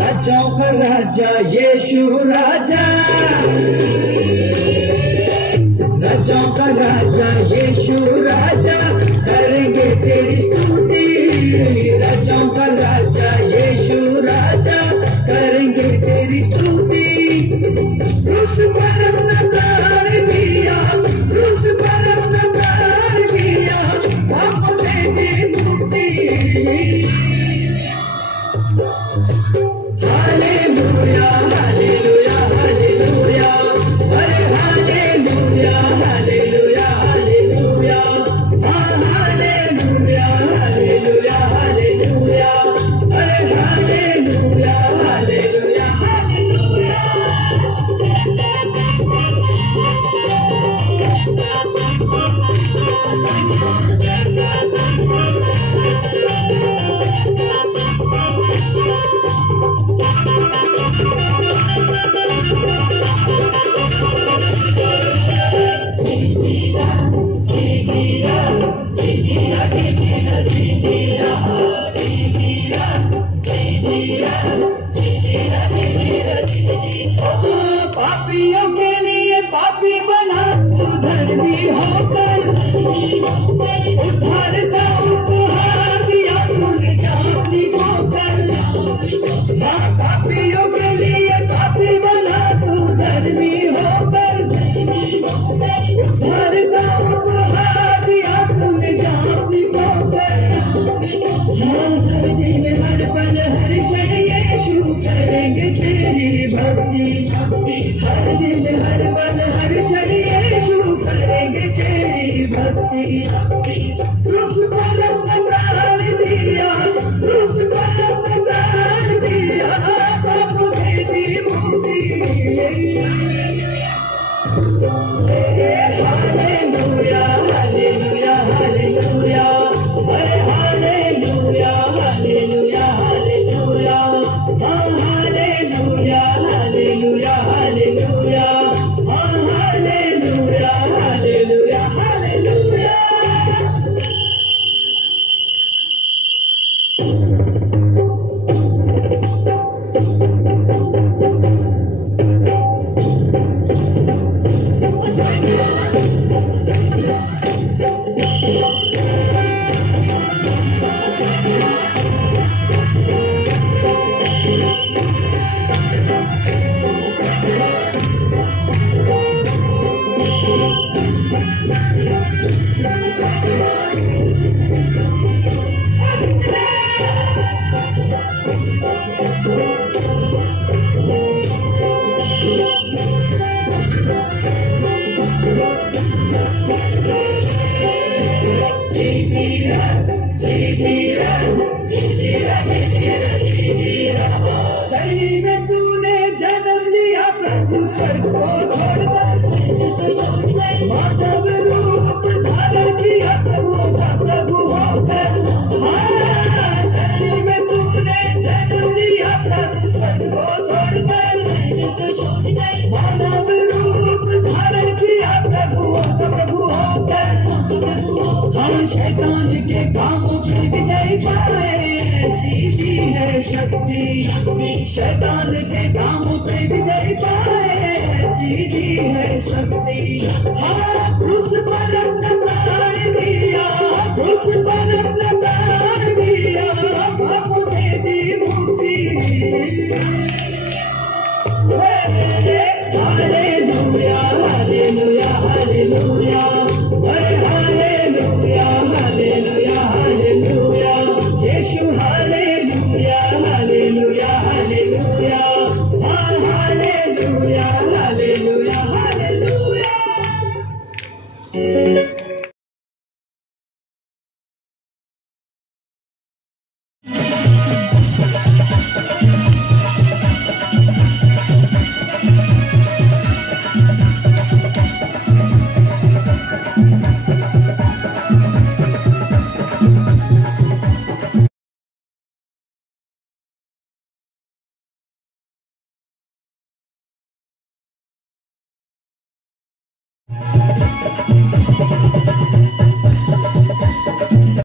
राजाओं का राजा यीशु राजा, राजाओं का राजा यीशु राजा, करेंगे तेरी स्तुति। राजाओं का राजा यीशु राजा, करेंगे तेरी स्तुति। क्रूस पर अपना प्राण दिया, क्रूस पर अपना प्राण दिया, पापों से दी मुक्ति। हालेलुया हालेलुया हालेलुया, अरे हालेलुया हालेलुया हालेलुया, हाँ हालेलुया हालेलुया हालेलुया, अरे हालेलुया हालेलुया हालेलुया। पापियों के लिए पापी बना तू धर्मी होकर, उद्धार का उपहार दिया तूने जाति होकर। हाँ, पापियों के लिए पापी बना तू धर्मी होकर, उद्धार का उपहार दिया तूने जाति होकर। हर दिन हर पल हर क्षण यीशु करेंगे तेरी भक्ति। हर दिन हर पल हर क्षण यीशु करेंगे तेरी भक्ति। क्रूस पर अपना प्राण दिया, क्रूस पर अपना प्राण दिया, पापों से दी मुक्ति। हालेलुया हालेलुया हालेलुया, अरे हालेलुया हालेलुया हालेलुया, हाँ हालेलुया हालेलुया हालेलुया, हाँ हालेलुया हालेलुया हालेलुया। धरती में तूने जन्म लिया प्रभु स्वर्ग को छोड़कर, मानव रूप धारण किया प्रभु का प्रभु होकर। हाँ, धरती में तूने जन्म लिया प्रभु स्वर्ग को छोड़कर, मानव रूप धारण किया प्रभु का प्रभु होकर। हम शैतान के कामों की विजय पाए, सीधी है शक्ति। शैतान के कामों पे विजय पाए, सीधी है शक्ति। हाँ, क्रूस पर अपना प्राण दिया, क्रूस पर अपना प्राण दिया, पापों से दी मुक्ति। हालेलुया हालेलुया हालेलुया, अरे हालेलुया हालेलुया हालेलुया, यीशु हालेलुया हालेलुया हालेलुया, हाँ हालेलुया हालेलुया हालेलुया।